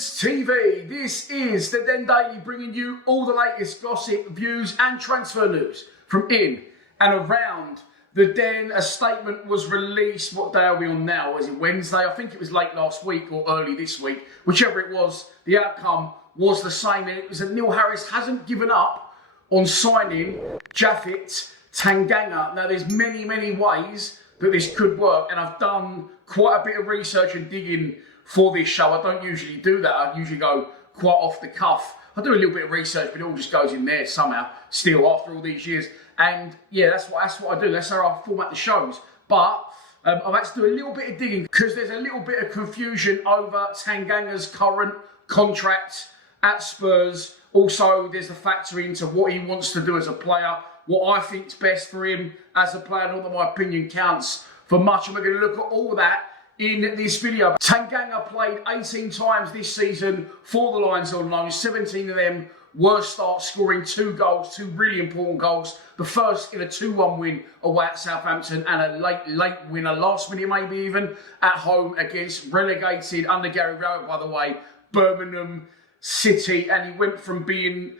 Dens TV. This is the Den Daily, bringing you all the latest gossip, views and transfer news from in and around the Den. A statement was released. What day are we on now? Was it Wednesday? I think it was late last week or early this week. Whichever it was, the outcome was the same, and it was that Neil Harris hasn't given up on signing Japhet Tanganga. Now, there's many ways that this could work, and I've done quite a bit of research and digging for this show. I don't usually do that. I usually go quite off the cuff. I do a little bit of research, but it all just goes in there somehow, still, after all these years. And yeah, that's what I do. That's how I format the shows. But I've had to do a little bit of digging because there's a little bit of confusion over Tanganga's current contract at Spurs. Also, there's the factor into what he wants to do as a player, what I think's best for him as a player, not that my opinion counts for much. And we're going to look at all that in this video. Tanganga played 18 times this season for the Lions on loan. 17 of them were starts, scoring 2 goals, 2 really important goals. The first in a 2-1 win away at Southampton, and a late winner, last minute maybe even, at home against relegated, under Gary Rowett by the way, Birmingham City. And he went from being,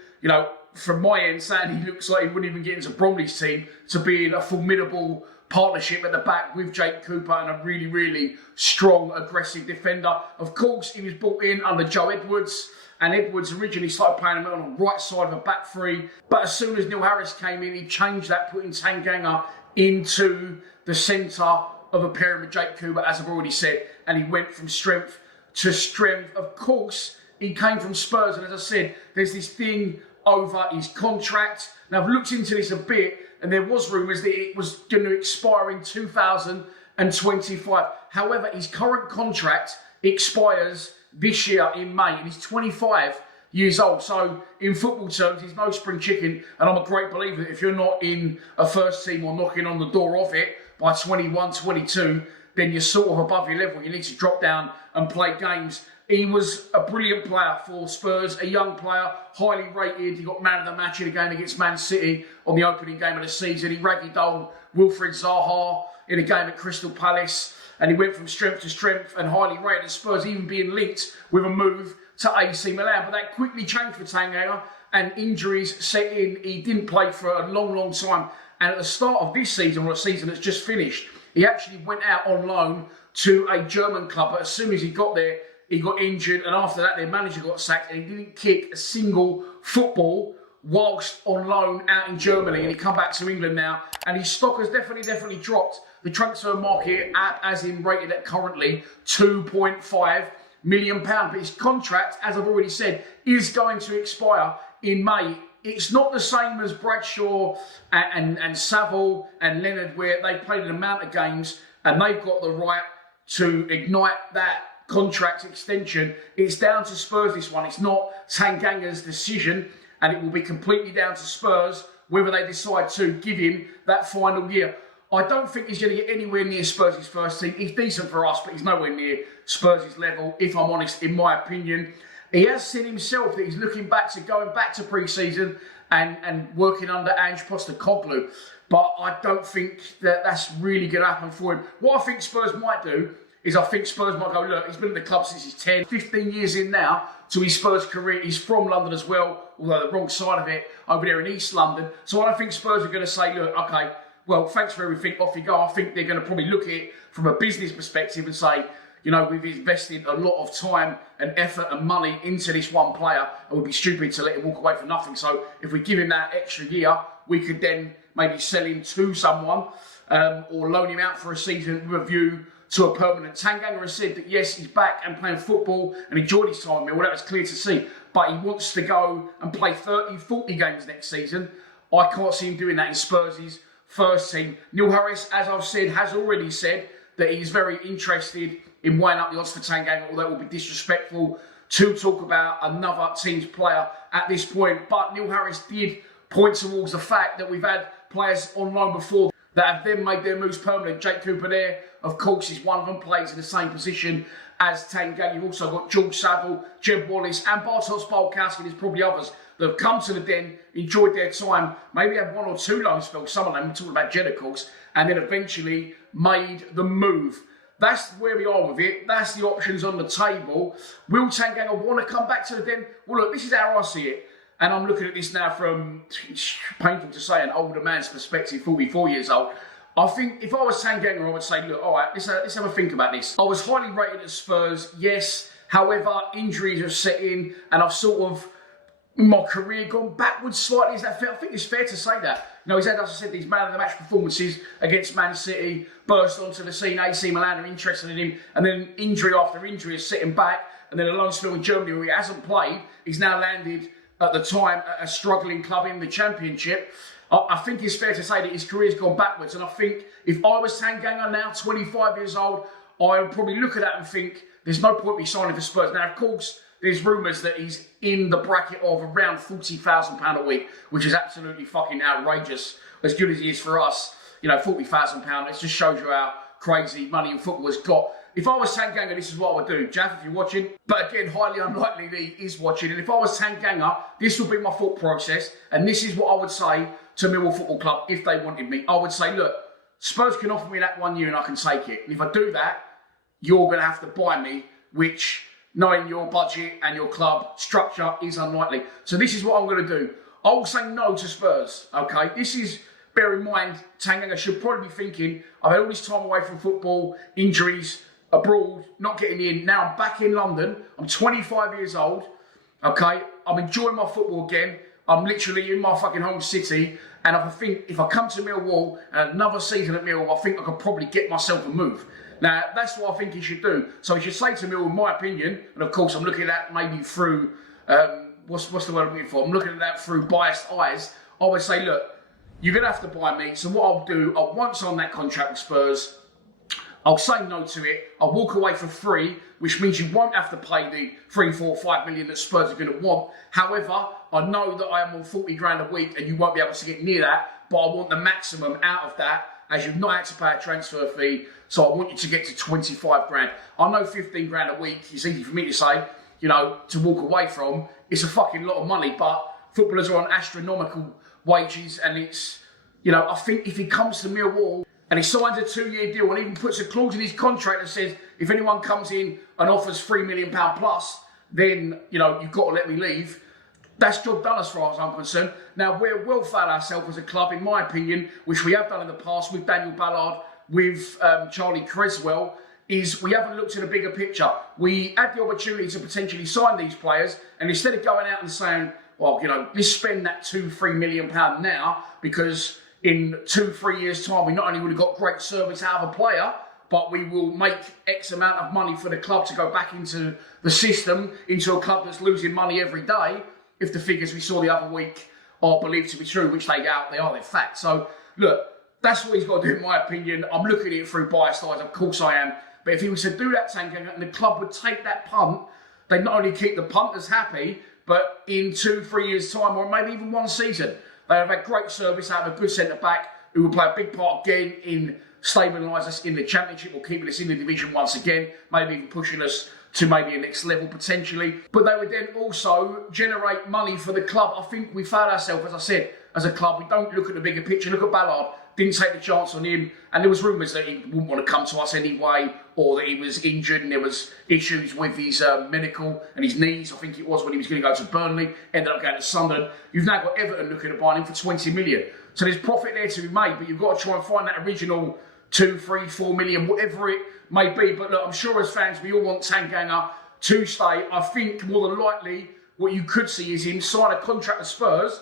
from my end, saying he looks like he wouldn't even get into Bromley's team, to being a formidable partnership at the back with Jake Cooper and a really strong, aggressive defender. Of course, he was brought in under Joe Edwards, and Edwards originally started playing him on the right side of a back three. But as soon as Neil Harris came in, he changed that, putting Tanganga into the centre of a pairing with Jake Cooper, as I've already said, and he went from strength to strength. Of course, he came from Spurs, and as I said, there's this thing over his contract. Now, I've looked into this a bit, and there was rumours that it was going to expire in 2025. However, his current contract expires this year in May, and he's 25 years old. So, in football terms, he's no spring chicken, and I'm a great believer that if you're not in a first team or knocking on the door of it by 21, 22, then you're sort of above your level. You need to drop down and play games. He was a brilliant player for Spurs, a young player, highly rated. He got man of the match in a game against Man City on the opening game of the season. He ragdolled Wilfried Zaha in a game at Crystal Palace, and he went from strength to strength and highly rated at Spurs, even being linked with a move to AC Milan. But that quickly changed for Tanganga, and injuries set in. He didn't play for a long time. And at the start of this season, or a season that's just finished, he actually went out on loan to a German club. But as soon as he got there, he got injured, and after that, their manager got sacked, and he didn't kick a single football whilst on loan out in Germany. And he come back to England now, and his stock has definitely dropped. The transfer market, as in rated at currently £2.5 million. But his contract, as I've already said, is going to expire in May. It's not the same as Bradshaw and Saville and Leonard, where they played an amount of games and they've got the right to ignite that contract extension. It's down to Spurs, this one. It's not Tanganga's decision, and it will be completely down to Spurs whether they decide to give him that final year. I don't think he's going to get anywhere near Spurs' first team. He's decent for us, but he's nowhere near Spurs' level, if I'm honest, in my opinion. He has said himself that he's looking back to going back to pre-season and working under Ange Postecoglou. But I don't think that that's really going to happen for him. What I think Spurs might do is I think Spurs might go, look, he's been at the club since he's 10, 15 years in now to his Spurs career. He's from London as well, although the wrong side of it, over there in East London. So I think Spurs are going to say, look, okay, well, thanks for everything, off you go. I think they're going to probably look at it from a business perspective and say, we've invested a lot of time and effort and money into this one player, and we'd be stupid to let him walk away for nothing. So if we give him that extra year, we could then maybe sell him to someone or loan him out for a season with a view to a permanent. Tanganga has said that yes, he's back and playing football and enjoyed his time at Millwall. That was clear to see. But he wants to go and play 30, 40 games next season. I can't see him doing that in Spurs' first team. Neil Harris, as I've said, has already said that he's very interested in weighing up the odds for Tanganga, although it would be disrespectful to talk about another team's player at this point. But Neil Harris did point towards the fact that we've had players on loan before that have then made their moves permanent. Jake Cooper there, of course, is one of them, plays in the same position as Tanganga. You've also got George Saville, Jeb Wallace and Bartosz Bulkowski. There's probably others that have come to the Den, enjoyed their time, maybe had 1 or 2 loan spells, some of them, we're talking about Jed, of course, and then eventually made the move. that's where we are with it. That's the options on the table. Will Tanganga want to come back to the Den? Well, look, this is how I see it. And I'm looking at this now from, it's painful to say, an older man's perspective, 44 years old. I think if I was Tanganga, I would say, look, all right, let's have a think about this. I was highly rated at Spurs, yes. However, injuries have set in and I've sort of, my career gone backwards slightly. Is that fair? I think it's fair to say that. You know, he's had, as I said, these man of the match performances against Man City, burst onto the scene, AC Milan are interested in him, and then injury after injury has set him back, and then a loan spell in Germany where he hasn't played. He's now landed at the time at a struggling club in the Championship. I think it's fair to say that his career's gone backwards, and I think if I was Tanganga now, 25 years old, I would probably look at that and think there's no point me signing for Spurs. Now, of course, there's rumours that he's in the bracket of around £40,000 a week, which is absolutely fucking outrageous. As good as he is for us, you know, £40,000, it just shows you how crazy money in football has got. If I was Tanganga, this is what I would do. Jaff, if you're watching, but again, highly unlikely that he is watching. And if I was Tanganga, this would be my thought process. And this is what I would say to Millwall Football Club if they wanted me. I would say, look, Spurs can offer me that 1 year and I can take it. And if I do that, you're going to have to buy me, which, knowing your budget and your club structure, is unlikely. So this is what I'm going to do. I will say no to Spurs, okay? This is, bear in mind, Tanganga should probably be thinking, I've had all this time away from football, injuries, abroad, not getting in. Now I'm back in London. I'm 25 years old, okay? I'm enjoying my football again. I'm literally in my fucking home city. And I think if I come to Millwall and another season at Millwall, I think I could probably get myself a move. Now, that's what I think he should do. So he should say to Millwall, in my opinion, and of course I'm looking at that maybe through, what's the word I'm looking for? I'm looking at that through biased eyes. I would say, look, you're going to have to buy me. So what I'll do, I won't sign that contract with Spurs. I'll say no to it. I'll walk away for free, which means you won't have to pay the 3, 4, 5 million that Spurs are going to want. However, I know that I am on 40 grand a week and you won't be able to get near that, but I want the maximum out of that, as you've not had to pay a transfer fee. So I want you to get to 25 grand. I know 15 grand a week is easy for me to say, you know, to walk away from. It's a fucking lot of money, but footballers are on astronomical wages, and it's, you know, I think if he comes to Millwall and he signs a 2-year deal and even puts a clause in his contract that says if anyone comes in and offers £3 million plus, then, you know, you've got to let me leave. That's job done as far as I'm concerned. Now, we're well failed ourselves as a club, in my opinion, which we have done in the past with Daniel Ballard, with Charlie Creswell, is we haven't looked at a bigger picture. We had the opportunity to potentially sign these players, and instead of going out and saying, well, you know, let's spend that £2-3 million now, because in 2-3 years' time, we not only would have got great service out of a player, but we will make X amount of money for the club to go back into the system, into a club that's losing money every day, if the figures we saw the other week are believed to be true, which they are, they're fact. So, look, that's what he's got to do, in my opinion. I'm looking at it through biased eyes, of course I am. But if he was to do that, Tanganga, and the club would take that punt, they'd not only keep the punters happy, but in 2-3 years' time, or maybe even 1 season, they have had great service, they have a good centre-back who will play a big part again in stabilising us in the Championship, or keeping us in the division once again, maybe even pushing us to maybe a next level potentially. But they would then also generate money for the club. I think we found ourselves, as I said, as a club, we don't look at the bigger picture. Look at Ballard, didn't take the chance on him, and there was rumours that he wouldn't want to come to us anyway, or that he was injured and there was issues with his medical and his knees, I think it was, when he was going to go to Burnley, ended up going to Sunderland. You've now got Everton looking at buying him for 20 million. So there's profit there to be made, but you've got to try and find that original 2, 3, 4 million, whatever it may be. But look, I'm sure as fans, we all want Tanganga to stay. I think more than likely what you could see is him sign a contract with Spurs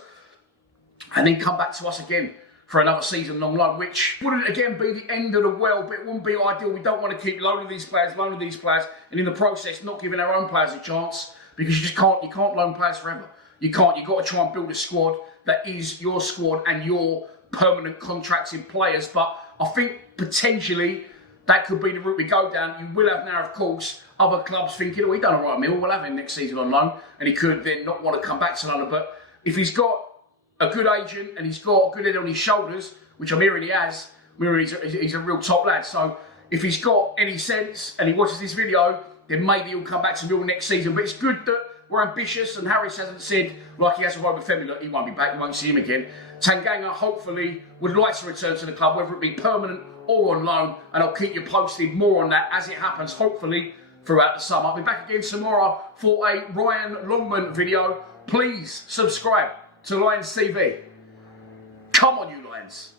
and then come back to us again for another season long loan, which wouldn't again be the end of the world, but it wouldn't be ideal. We don't want to keep loaning these players, and in the process not giving our own players a chance, because you can't loan players forever. You can't. You've got to try and build a squad that is your squad and your permanent contracted players. But I think potentially that could be the route we go down. You will have now, of course, other clubs thinking, oh, he done all right, Mill, we'll have him next season on loan, and he could then not want to come back to London. But if he's got a good agent and he's got a good head on his shoulders, which I'm hearing he has, he's a real top lad. So if he's got any sense and he watches this video, then maybe he'll come back to Mill next season. But it's good that we're ambitious, and Harris hasn't said, like he has with Obafemi, look, he won't be back, you won't see him again. Tanganga hopefully would like to return to the club, whether it be permanent or on loan, and I'll keep you posted more on that as it happens, hopefully throughout the summer. I'll be back again tomorrow for a Ryan Longman video. Please subscribe to Lions TV. Come on, you Lions.